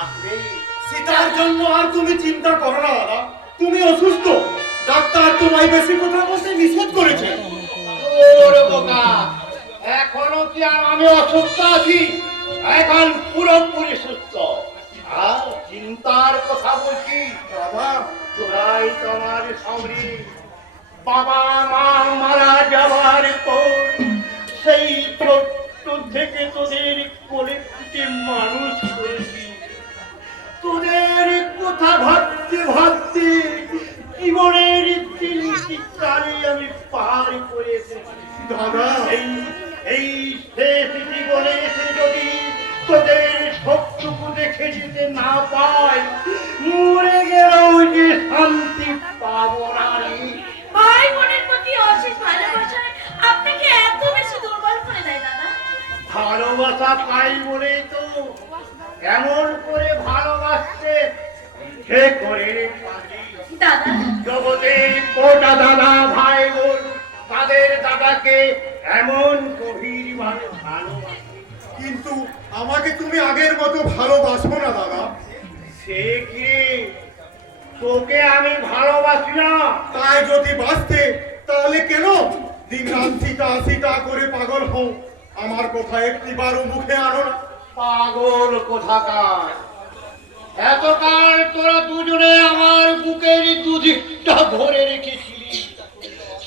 আপনি সীতার জন্য আর তুমি চিন্তা করো না দাদা, তুমি অসুস্থ, ডাক্তার তোমায় বেশি কথা বলতে নিষেধ করেছে। ওরে বোকা, এখনো কি আর আমি অসুস্থ আছি? এখন পুরোপুরি সুস্থ। আর চিন্তার কথা বলছি বাবা, তোরাই তোমার সামনে বাবা মা মারা যাওয়ার পর সেই ছোট্ট থেকে তোদের কোলে পিঠে মানুষ করেছি। তোদের কথা ভাবতে ভাবতে জীবনের তিনটি কালে আমি পার করে এসেছি। দাদা, এই শেষ জীবনে এসে যদি তোদের সবটুকু দেখে যেতে না পাই, মরে গেলেও যে শান্তি পাবো না রে। ভাই বোনের প্রতি অশেষ ভালোবাসা আপনাকে এত বেশি দুর্বল করে দেয় দাদা। ভালোবাসা পাই বলেই তো এমন করে ভালোবাসতে সে করে পারি। দাদা, জগতের কোটা দাদা ভাই বোন তাদের দাদাকে এমন গভীর ভাবে ভালোবাসে। কিন্তু আমাকে তুমি আগের মতো ভালোবাসো না দাদা। সে কি রে? তোকে আমি ভালোবাসি না? তাই যদি বাঁচতে তাহলে কেন দিন রাত সীতা সীতা করে পাগল হও? আমার কথা একটিবারও মুখে আনো না। পাগল কোথাকার! এতকাল তোরা দুজনে আমার বুকের দুদিকটা ভরে রেখেছিলি।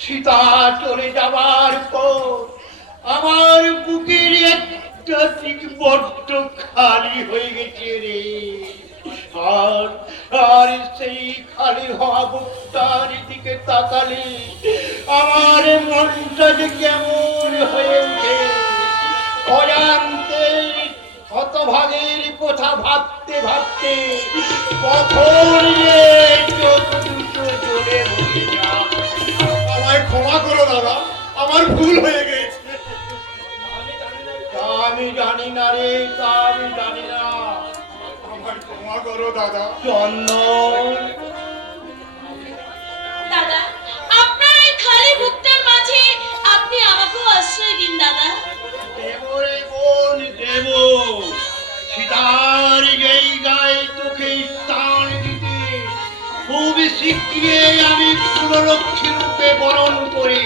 সীতা চলে যাবার পর আমার বুকের একটা দিক বড্ড খালি হয়ে গেছে রে। আর আর সেই খালি হওয়া বুকটার দিকে তাকালে আমার মনটা যে কেমন হয়ে ওঠে। অজান্তে হতভাগের কথা ভাবতে ভাবতে কখন যে চোখ দুটো জ্বলে হয়ে যায়। আমায় ক্ষমা করো দাদা, আমার ভুল হয়ে গেছে। তা আমি জানি না রে, তা আমি জানি না। আমায় ক্ষমা করো দাদা। চন্দন, দাদা আপনার এই খালি বুকটার মাঝে আপনি আমাকেও আশ্রয় দিন দাদা। দেব রে বোন দেব। সীতার যেই গায়ে তোকে স্থান দিতে খুব শীঘ্রই আমি পুনরক্ষী রূপে বরণ করে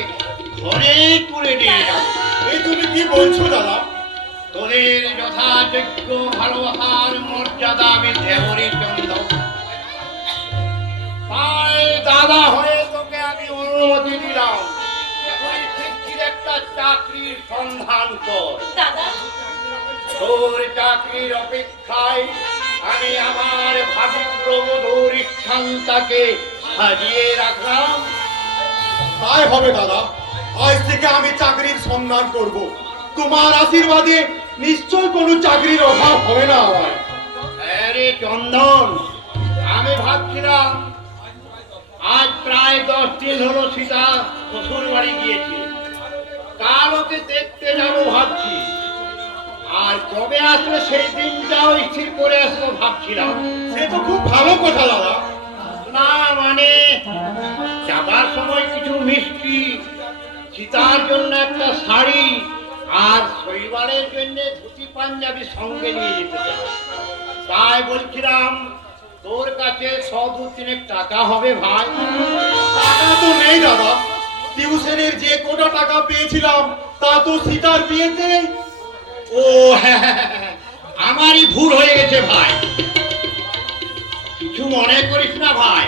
ঘরে তুলে নিয়ে যাব। এই তুমি কি বলছো দাদা? তোদের যথাযোগ্য ভালোবাসার মর্যাদা আমি দেবরে চন্দন। তাই দাদা হয়ে তোকে আমি অনুমতি দিলাম, তুই শিগগির একটা চাকরির সন্ধান কর। দাদা, তোর চাকরির অপেক্ষায় আমি আমার ভাবি প্রমোদর ইচ্ছান্তাকে সাজিয়ে রাখলাম। তাই হবে দাদা, আজ থেকে আমি চাকরির সন্ধান করব। তোমার আশীর্বাদে নিশ্চয় কোনো চাকরির অভাব হবে না আমার। আরে চন্দন, আমি ভাবছিলাম আজ প্রায় 10 দিন হলো সীতা শ্বশুর বাড়ি গিয়েছে, কাল ওকে দেখতে যাবো ভাবছি। আর কবে আসবে সেই দিনটাও স্থির করে আসবো ভাবছিলাম। সে তো খুব ভালো কথা দাদা। না মানে যাবার সময় কিছু মিষ্টি, সীতার জন্য একটা শাড়ি আর শৈবালের জন্য ধুতি পাঞ্জাবি সঙ্গে নিয়ে যেতে চাই। তাই বলছিলাম তোর কাছে 100-2 টাকা হবে ভাই? টাকা তো নেই দাদা, টিউশনের যে কোটা টাকা পেয়েছিলাম তা তো সীতার বিয়েতে। ও হ্যাঁ, আমারই ভুল হয়ে গেছে ভাই, কিছু মনে করিস না ভাই।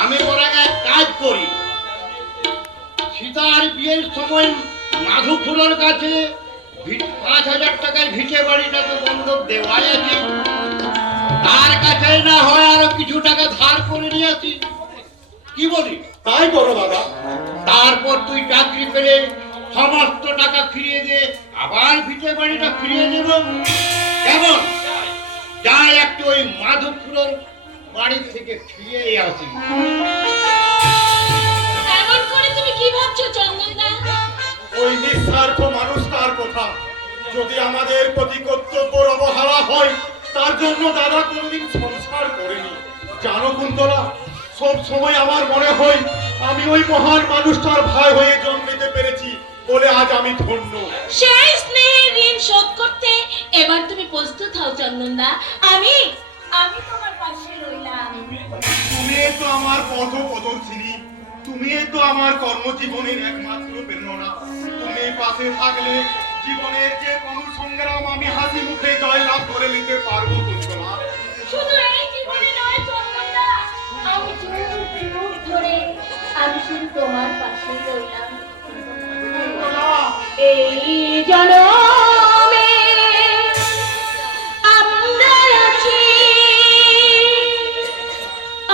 আমি বরং এক কাজ করি, সীতার বিয়ের সময় মাধুপুরের কাছে 5,000 টাকার ভিটে বাড়িটা তো বন্ধক দেওয়াই আছে, তার কাছে না হয় আরো কিছু টাকা ধার করে নিয়ে আসি। কি বলি? তাই করো দাদা। তারপর তুই চাকরি পেলে সমস্ত টাকা ফিরিয়ে দে, আবার ভিটে বাড়িটা ফিরিয়ে দেব। কেমন? যাই একটু ওই মাধবপুরের বাড়ি থেকে ফিরে আসি। এমন করে তুমি কি ভাবছো চন্দনদা? ওই নিঃস্বার্থ মানুষটার কথা যদি আমাদের প্রতি কর্তব্যের অবহেলা হয়, তার জন্য দাদা কোনদিন সংসার করেনি। জানো কুন্তলা, সব সময় আমার মনে হয় আমি ওই মহান মানুষটার ভাই হয়ে জন্ম নিতে পেরেছি, বলে আজ আমি ধন্য। সেই স্নেহের ঋণ শোধ করতে এবার তুমি প্রস্তুত হও চন্দনদা। আমি তোমার পাশে রইলাম। তুমি তো আমার পথপ্রদর্শিনী, তুমি তো আমার কর্মজীবনের একমাত্র প্রেরণা। তুমি পাশে থাকলে জীবনের যে কোনো সংগ্রাম আমি হাসি মুখে জয়লাভ করে নিতে পারবো কুন্তলা। শুধু এই জীবনে নয় চন্দনদা, আমি যুগ ধরে আমি শুধু তোমার পাশে রইলাম। কুন্তলা, এই জনমে আমরা আছি,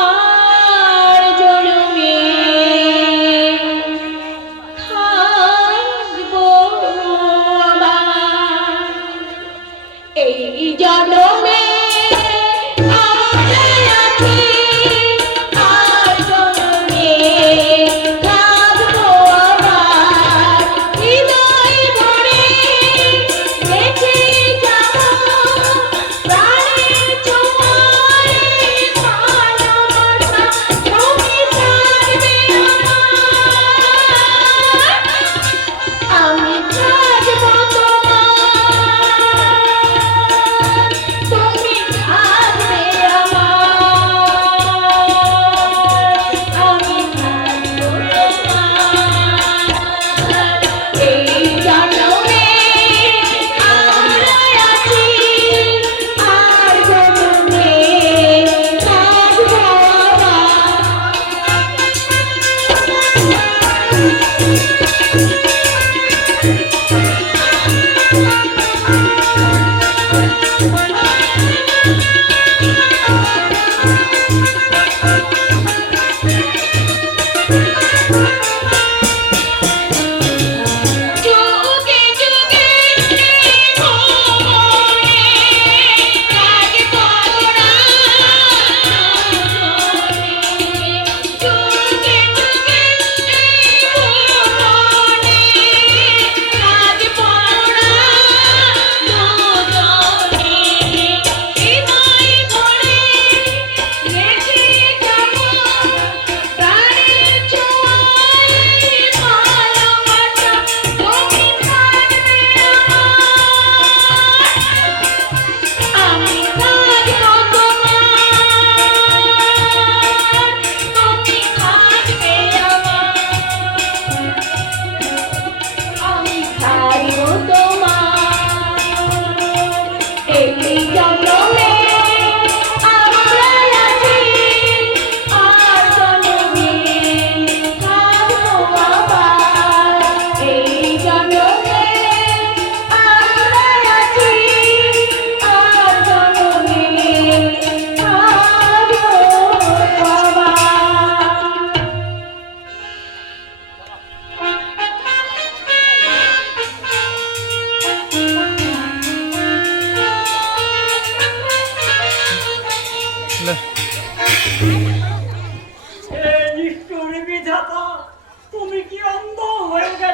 আর জনমে থাকবো আবার। এই জনমে আমরা আছি, আর জনমে থাকবো আবার। হৃদয় ভরে রেখে যাবো প্রাণের ছোঁয়ায় ভালোবাসা। তুমি থাকবে আমার, আমি থাকবো তোমার। তুমি থাকবে আমার, আমি থাকবো তোমার। এই জনমে আমরা আছি, আর জনমে থাকবো যুগে যুগে ভুবনে থাকবো দুজনে। যুগে যুগে ভুবনে থাকবো দুজনে। হৃদয় ভরে রেখে যাবো প্রাণের ছোঁয়ায় ভালোবাসা। তুমি থাকবে আমার, আমি থাকবো তোমার। তুমি থাকবে আমার, আমি থাকবো তোমার। এই জনমে আমরা আছি, আর জনমে থাকবো আবার। এই জনমে আমরা আছি, আর জনমে থাকবো নিষ্ঠুর বিধাতা, তুমি কি অন্ধ হয়ে গেছো?